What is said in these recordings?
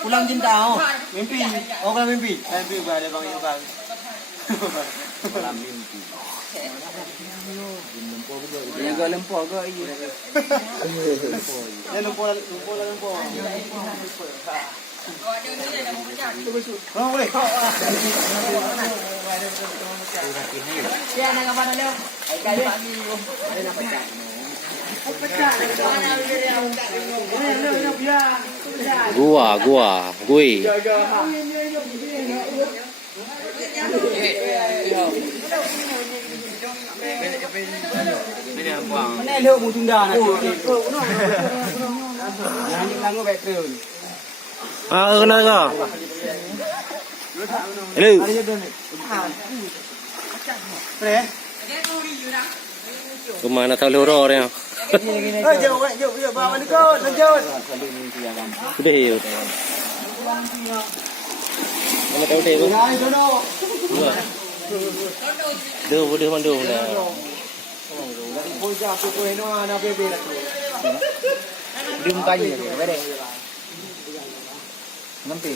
Pulang cinta oh. Mimpi. Oh kan mimpi. Mimpi pada bang ya bang. Pulang mimpi. Yang kau lempar kau ini. Yang lempar. Oh boleh. Dia nak apa nak leo? Kali pagi ni. Ada nak pecah. Gue. Mana leo mu tunda nak. Yang langu veteran. Kena kah? Hello. Boleh? Kemana tahu loro orang? Jauh, bawa ni kau, lanjut. Sudah ya. Mana tahu deh? Hai, dono. Dua mandu dah. Pun aku pun ada bebe lah tu. Dia mukanya, bere. Nampi.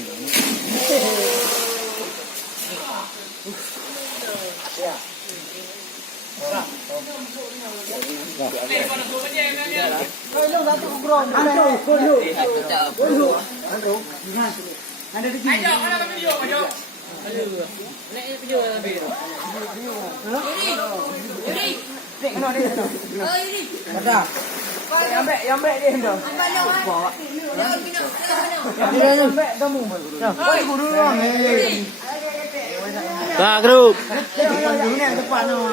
Ya. Ada di sini. Ada video. Video. Ada. Yang baik dia dah. Yang baik kamu. Oi, guru ni. Tak grup. Ini depan tu.